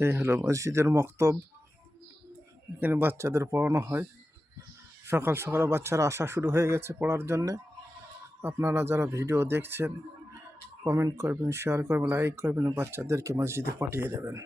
এই হলো মসজিদের মক্তব। এখানে বাচ্চাদের পড়ানো হয়। সকাল সকালে বাচ্চারা আসা শুরু হয়ে গেছে পড়ার জন্যে। আপনারা যারা ভিডিও দেখছেন কমেন্ট করবেন, শেয়ার করবেন, লাইক করবেন, বাচ্চাদেরকে মসজিদে পাঠিয়ে দেবেন।